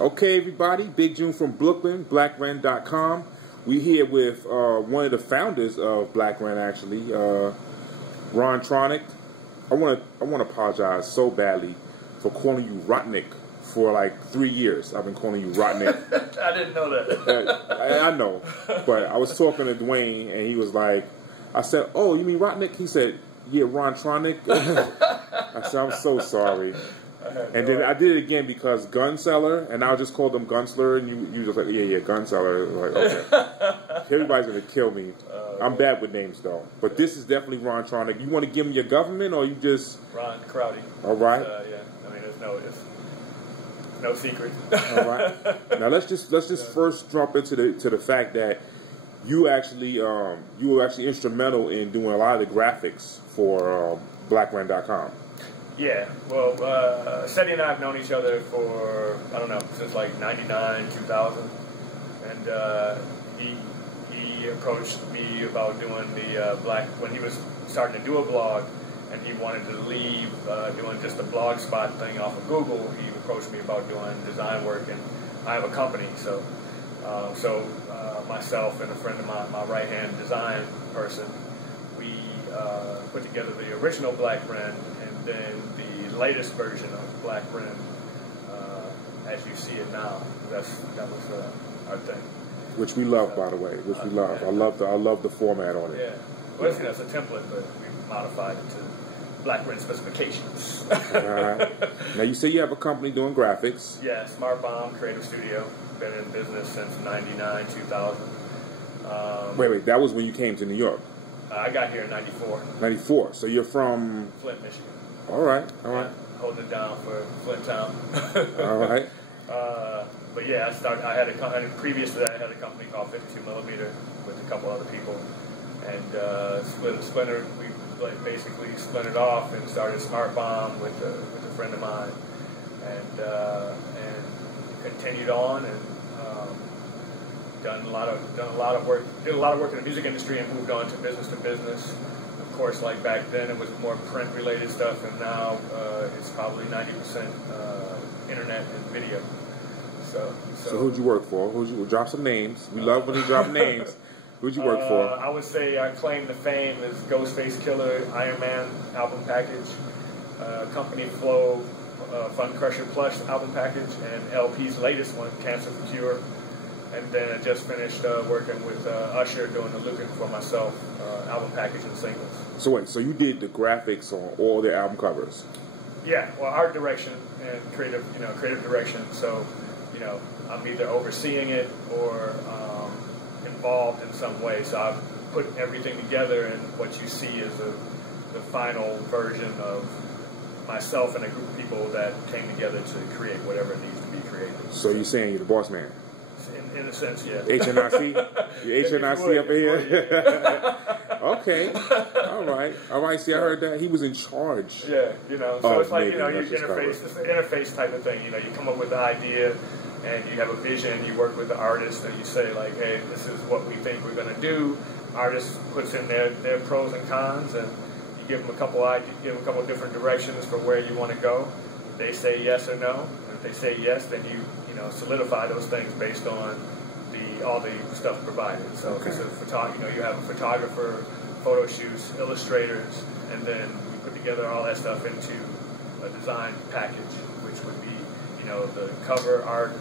Okay, everybody, Big June from Brooklyn, BlackRen.com. We here with one of the founders of BlackRen, actually, Rotronik. I want to apologize so badly for calling you Rotronik for like 3 years. I've been calling you Rotronik. I didn't know that. I know, but I was talking to Dwayne, and he was like, I said, "Oh, you mean Rotronik?" He said, "Yeah, Rotronik." I said, "I'm so sorry." And then I did it again because gun seller, and I just called them gunsler, and you just like, yeah, gun seller. Like, okay. Everybody's going to kill me. I'm bad with names, though. But this is definitely Rotronik. You want to give me your government, or you just... Ron Crowdy. All right. Yeah, I mean, there's no secret. All right. Now, let's just first jump into the fact that you were actually instrumental in doing a lot of the graphics for BlackRen.com. Yeah, well, Seti and I have known each other for, I don't know, since like 99, 2000. And he approached me about doing the when he was starting to do a blog, and he wanted to leave doing just a blog spot thing off of Google. He approached me about doing design work, and I have a company, so myself and a friend of mine, my right-hand design person, we put together the original BlackRen, and then the latest version of BlackRen, as you see it now. That was our thing. Which we love, by the way. Which we love. Yeah. I love the format on it. Yeah. Well, it's a template, but we modified it to BlackRen specifications. Now you say you have a company doing graphics. Yeah, Smart Bomb Creative Studio. Been in business since 99, 2000. Wait, that was when you came to New York? I got here in 94. 94. So you're from... Flint, Michigan. All right. Yeah, holding it down for Flint Town. All right. But yeah, I had a company, previous to that, I had a company called 52mm with a couple other people. And we basically splintered off and started Smart Bomb with a friend of mine. And continued on and did a lot of work in the music industry, and moved on to business. Of course, like back then it was more print related stuff, and now it's probably 90% internet and video. So who'd you work for? Drop some names. We love when you drop names. Who'd you work for? I would say I claim the fame is Ghostface Killer, Iron Man album package, Company Flow, Fun Crusher Plush album package, and LP's latest one, Cancer for Cure. And then I just finished working with Usher doing the Looking for Myself album package and singles. So wait, so you did the graphics on all their album covers? Yeah, well, art direction and creative direction. So, I'm either overseeing it or involved in some way. So I've put everything together, and what you see is the final version of myself and a group of people that came together to create whatever needs to be created. So you're saying you're the boss man? In a sense, yeah. HNIC? You're HNIC up here? Okay. All right. See, I heard that. He was in charge. Yeah, so it's like, you interface. It's an interface type of thing. You come up with the idea, and you have a vision, you work with the artist, and you say, like, hey, this is what we think we're going to do. Artist puts in their pros and cons, and give them a couple ideas, give them a couple different directions for where you want to go. They say yes or no. And if they say yes, then you solidify those things based on all the stuff provided. So if it's a you have a photographer, photo shoots, illustrators, and then we put together all that stuff into a design package, which would be the cover art,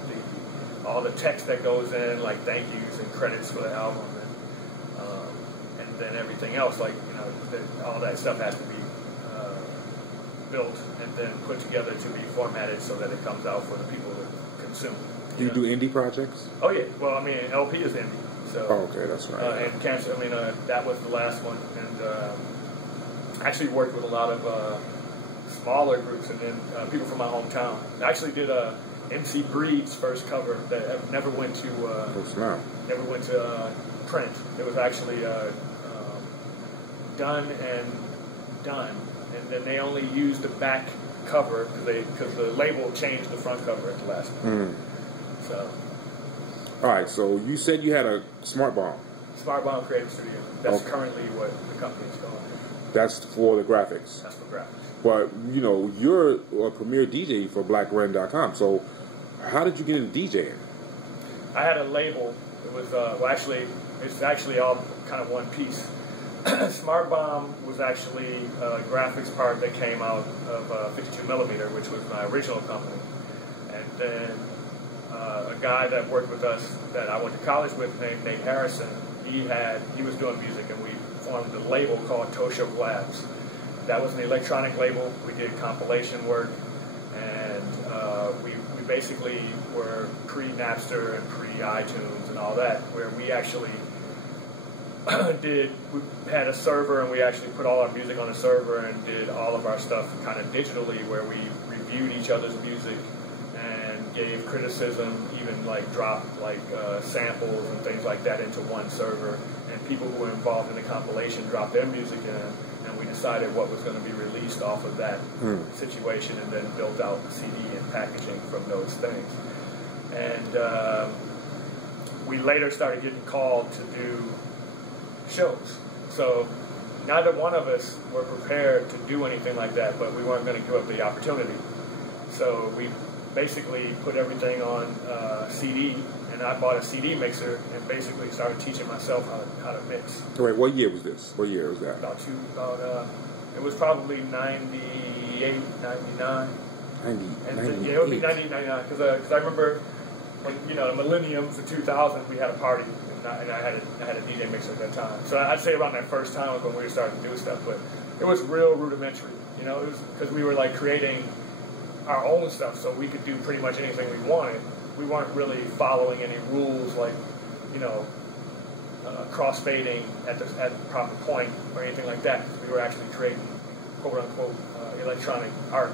all the text that goes in, like thank yous and credits for the album, and then everything else, like all that stuff has to be built and then put together to be formatted so that it comes out for the people to consume. Do you do indie projects? Oh yeah, well I mean LP is indie. So okay, that's right. And Cancer, I mean that was the last one, and actually worked with a lot of smaller groups, and then people from my hometown. I actually did MC Breed's first cover that never went to print. It was actually done, and then they only used the back cover because the label changed the front cover at the last minute. So. All right. So you said you had a Smart Bomb. Smart Bomb Creative Studio. That's currently what the company is called. That's for the graphics. That's for graphics. But you're a premier DJ for BlackRen.com. So How did you get into DJing? I had a label. It was it's actually all kind of one piece. Smart Bomb was actually a graphics part that came out of 52mm, which was my original company. And then a guy that worked with us that I went to college with named Nate Harrison, he was doing music, and we formed a label called Tosho Labs. That was an electronic label. We did compilation work, and we basically were pre-Napster and pre-iTunes and all that, where we actually we had a server, and we actually put all our music on a server and did all of our stuff kind of digitally, where we reviewed each other's music and gave criticism, even like dropped like samples and things like that into one server, and people who were involved in the compilation dropped their music in, and we decided what was going to be released off of that situation, and then built out the CD and packaging from those things. And we later started getting called to do shows. So neither one of us were prepared to do anything like that, but we weren't going to give up the opportunity. So we basically put everything on CD, and I bought a CD mixer and basically started teaching myself how to mix. Wait, what year was this? What year was that? It was probably 98, 99. 98. Yeah, it would be 98, 99, because I remember when, the millenniums, the 2000s, we had a party, and I had a DJ mixer at that time. So I'd say around that first time was when we were starting to do stuff, but it was real rudimentary. It was because we were like creating our own stuff, so we could do pretty much anything we wanted. We weren't really following any rules like, crossfading at the proper point or anything like that. We were actually creating quote unquote electronic art,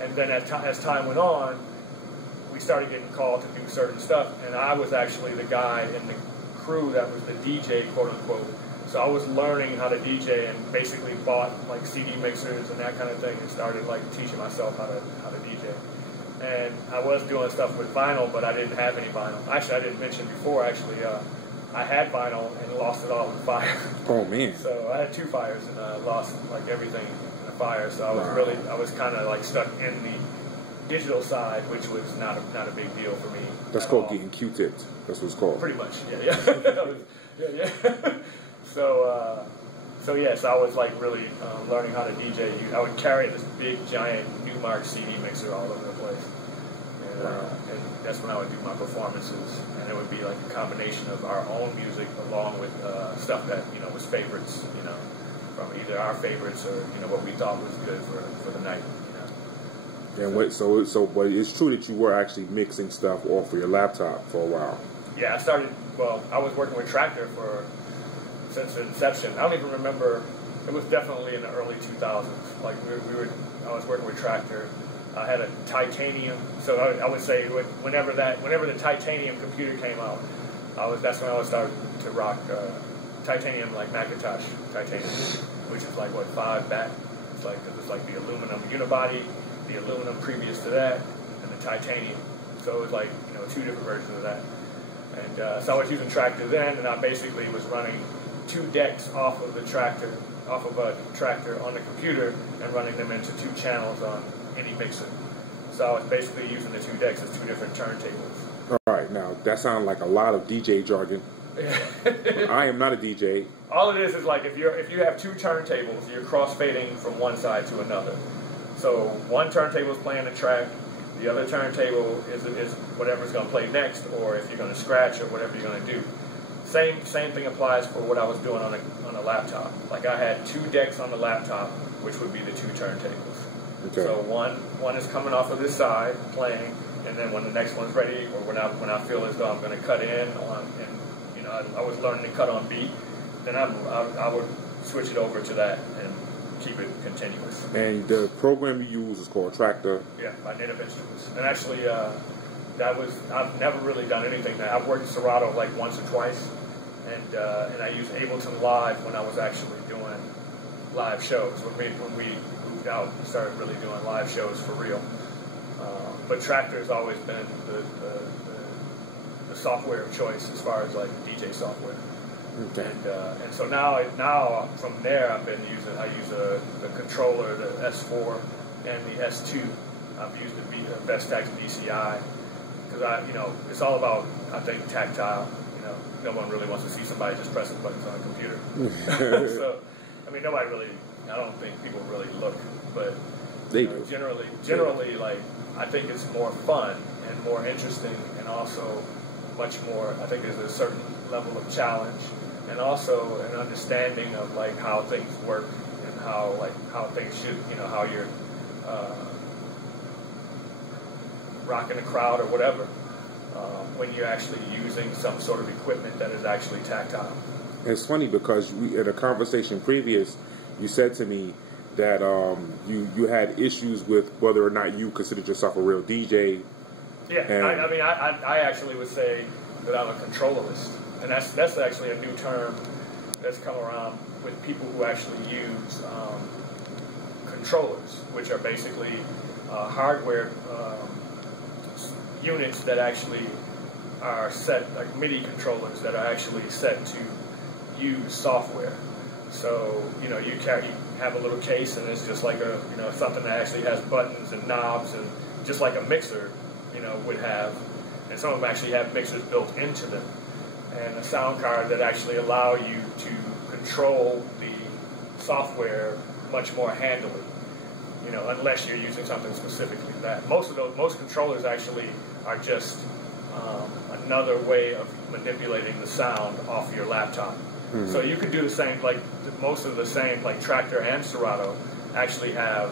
And then as time went on, we started getting called to do certain stuff, and I was actually the guy in the crew that was the DJ, quote unquote. So I was learning how to DJ, and basically bought like CD mixers and that kind of thing, and started like teaching myself how to DJ. And I was doing stuff with vinyl, but I didn't have any vinyl. Actually, I didn't mention before. I had vinyl and lost it all in fire. Oh man! So I had 2 fires, and I lost like everything in a fire. So I was kind of like stuck in the digital side, which was not a big deal for me. That's called getting Q-tipped. That's what it's called. Pretty much, yeah. So yes, I was like really learning how to DJ. I would carry this big giant Newmark CD mixer all over the place, and that's when I would do my performances. And it would be like a combination of our own music along with stuff that was favorites, from either our favorites or what we thought was good for the night. And but it's true that you were actually mixing stuff off of your laptop for a while. Yeah, I was working with Traktor since the inception. I don't even remember. It was definitely in the early 2000s. Like I was working with Traktor. I had a titanium. So I would say whenever the titanium computer came out, that's when I was starting to rock titanium, like Macintosh titanium, which is like 5 back. It's like the aluminum unibody, the aluminum previous to that, and the titanium. So it was like 2 different versions of that. And so I was using Traktor then, and I basically was running 2 decks off of a Traktor on the computer, and running them into 2 channels on any mixer. So I was basically using the 2 decks as 2 different turntables. All right, now that sounds like a lot of DJ jargon. I am not a DJ. All it is like if you have 2 turntables, you're cross-fading from one side to another. So one turntable is playing a track, the other turntable is whatever's going to play next, or if you're going to scratch or whatever you're going to do. Same thing applies for what I was doing on a laptop. Like I had 2 decks on the laptop, which would be the 2 turntables. Okay. So one is coming off of this side playing, and then when the next one's ready, or when I feel as though I'm going to cut in on, and I was learning to cut on beat, then I would switch it over to that and keep it continuous. And the program you use is called Traktor? Yeah, by Native Instruments. And actually, I've never really done anything that. I've worked in Serato like once or twice, and I used Ableton Live when I was actually doing live shows. When we moved out and started really doing live shows for real. But Traktor has always been the software of choice as far as like DJ software. Okay. And so now from there I use the controller, the S4 and the S2 I've used the Best-Tax DCI because it's all about, I think, tactile. No one really wants to see somebody just pressing buttons on a computer. So, I mean, nobody really. I don't think people really look, but they do. Generally, like I think it's more fun and more interesting, and also much more. I think there's a certain level of challenge, and also an understanding of like how things work and how things should. How you're rocking a crowd or whatever. When you're actually using some sort of equipment that is actually tactile. It's funny because in a conversation previous, you said to me that you had issues with whether or not you considered yourself a real DJ. Yeah, I actually would say that I'm a controllerist, and that's actually a new term that's come around with people who actually use controllers, which are basically hardware units that actually are set, like MIDI controllers that are actually set to use software. So, you have a little case and it's just like something that actually has buttons and knobs and just like a mixer, would have. And some of them actually have mixers built into them. And a sound card that actually allow you to control the software much more handily, unless you're using something specifically that. Most controllers actually are just another way of manipulating the sound off your laptop. Mm-hmm. So you could do the same, like most of the same, like Tractor and Serato actually have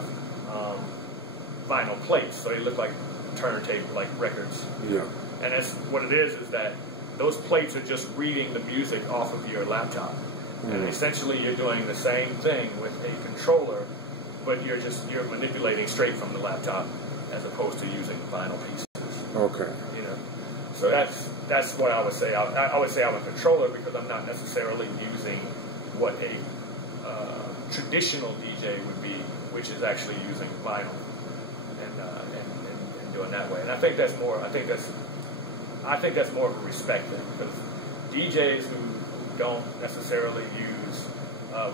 vinyl plates, so they look like turntable, like records. Yeah. And that's what it is that those plates are just reading the music off of your laptop. Mm-hmm. And essentially you're doing the same thing with a controller, but you're manipulating straight from the laptop as opposed to using vinyl pieces. Okay. So that's what I would say. I would say I'm a controller because I'm not necessarily using what a traditional DJ would be, which is actually using vinyl and doing that way. And I think that's more. I think that's more of a respect thing, because DJs who don't necessarily use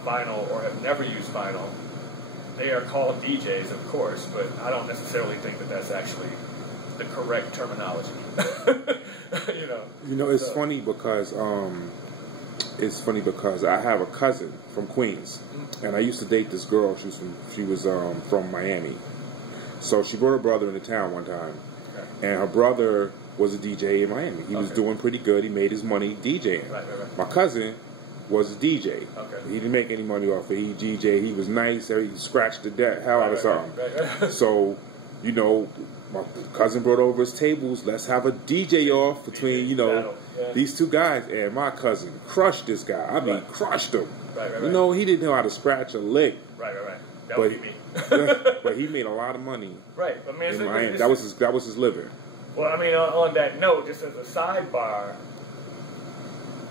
vinyl or have never used vinyl, they are called DJs, of course, but I don't necessarily think that that's actually the correct terminology. It's funny because I have a cousin from Queens, and I used to date this girl. She was from Miami, so she brought her brother into town one time, and her brother was a DJ in Miami. He was doing pretty good. He made his money DJing. Right. My cousin was a DJ. Okay. He didn't make any money off it. He DJ. He was nice. He scratched the hell out of something. Right. So, my cousin brought over his tables. Let's have a DJ off between, these two guys. And my cousin crushed this guy. I mean, crushed him. Right. He didn't know how to scratch a lick. Right. That would be me. But he made a lot of money. Right. I mean, in Miami. That was his living. Well, I mean, on that note, just as a sidebar,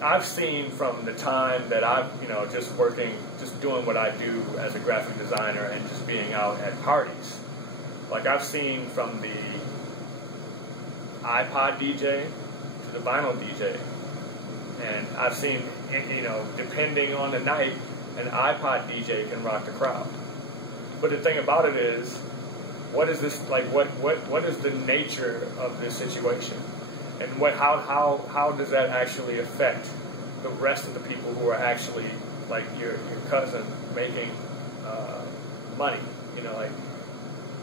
I've seen from the time that I've, just doing what I do as a graphic designer and just being out at parties. Like, I've seen from the iPod DJ to the vinyl DJ. And I've seen, depending on the night, an iPod DJ can rock the crowd. But the thing about it is, what is this, like, what is the nature of this situation? And how does that actually affect the rest of the people who are actually, like your cousin, making money?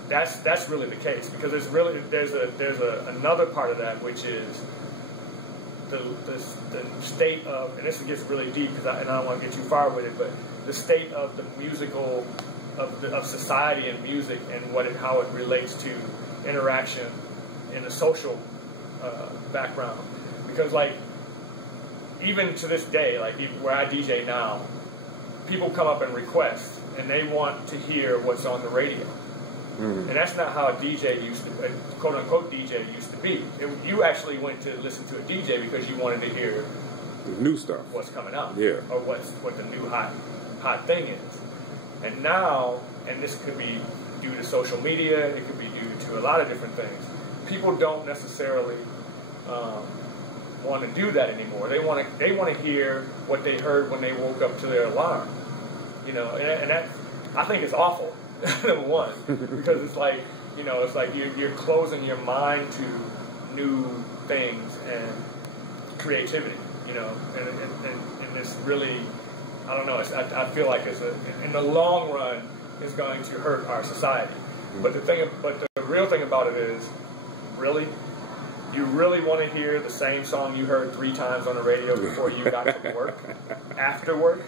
That's really the case, because there's another part of that, which is the state of, and this gets really deep because I don't want to get too far with it, but the state of the musical of society and music, and how it relates to interaction in a social background. Because even to this day, where I DJ now, people come up and request, and they want to hear what's on the radio. Mm-hmm. And that's not how a DJ used to, a quote-unquote DJ used to be. You actually went to listen to a DJ because you wanted to hear the new stuff, what's coming out, yeah, or what the new hot thing is. And now, and this could be due to social media, it could be due to a lot of different things. People don't necessarily want to do that anymore. They want to hear what they heard when they woke up to their alarm. And that, I think it's awful. Number one, because it's like You know, it's like you're closing your mind to new things and creativity. You know, and this really, I don't know. I feel like in the long run, it's going to hurt our society. But the real thing about it is, really, you really want to hear the same song you heard 3 times on the radio before you got to work, after work?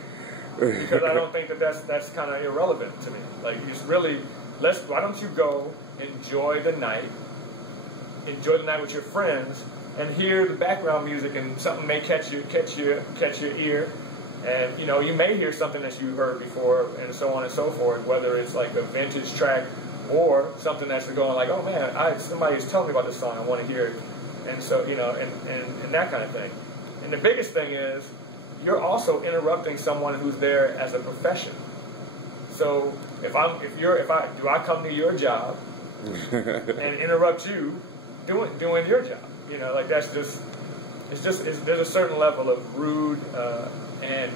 Because I don't think that's kind of irrelevant to me. Like, it's really, why don't you go enjoy the night with your friends, and hear the background music, and something may catch your ear, and you know, you may hear something that you heard before, and so on and so forth. Whether it's like a vintage track or something that's going like, oh man, somebody's telling me about this song, I want to hear it, and so you know, and that kind of thing. And the biggest thing is, you're also interrupting someone who's there as a profession. So do I come to your job and interrupt you doing your job? You know, like there's a certain level of rude and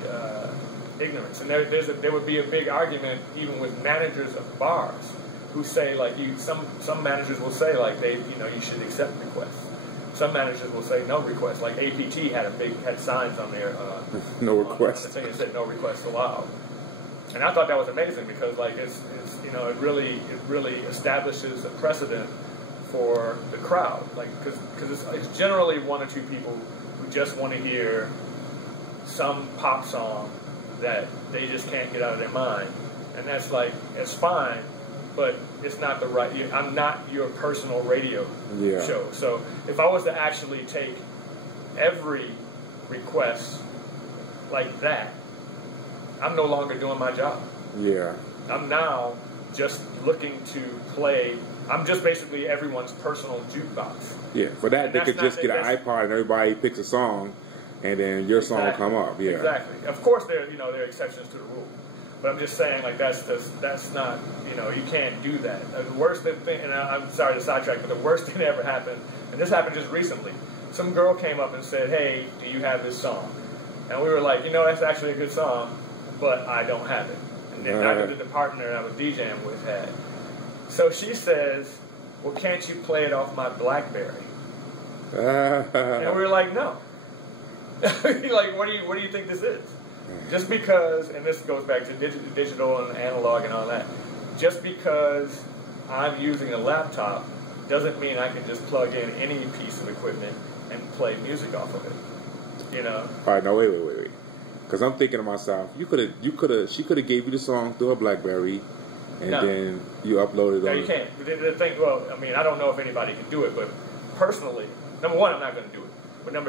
ignorance, and there would be a big argument even with managers of bars who say like some managers will say like you should accept requests. Some managers will say no requests. Like APT had signs on there. No requests. The thing that said no requests allowed. And I thought that was amazing because like it's it really establishes a precedent for the crowd. Like because it's generally 1 or 2 people who just want to hear some pop song that they just can't get out of their mind, and that's like it's fine. But it's not the right. I'm not your personal radio show. So if I was to actually take every request like that, I'm no longer doing my job. Yeah. I'm now just looking to play. I'm just basically everyone's personal jukebox. Yeah. For that, they could just get an iPod and everybody picks a song, and then your song will come up. Yeah. Exactly. Of course, there are exceptions to the rule. But I'm just saying, like, that's not, you can't do that. The worst thing, and I'm sorry to sidetrack, but the worst thing that ever happened, and this happened just recently, some girl came up and said, hey, do you have this song? And we were like, that's actually a good song, but I don't have it. And then neither did the partner I was DJing with had. So she says, well, can't you play it off my BlackBerry? And we were like, no. Like, what do you think this is? Just because, and this goes back to digital and analog and all that, just because I'm using a laptop doesn't mean I can just plug in any piece of equipment and play music off of it. All right, no, wait. Because I'm thinking to myself, she could have gave you the song through a BlackBerry, and then you uploaded it. No, you can't. The thing, well, I mean, I don't know if anybody can do it, but personally, number one, I'm not going to do it. But number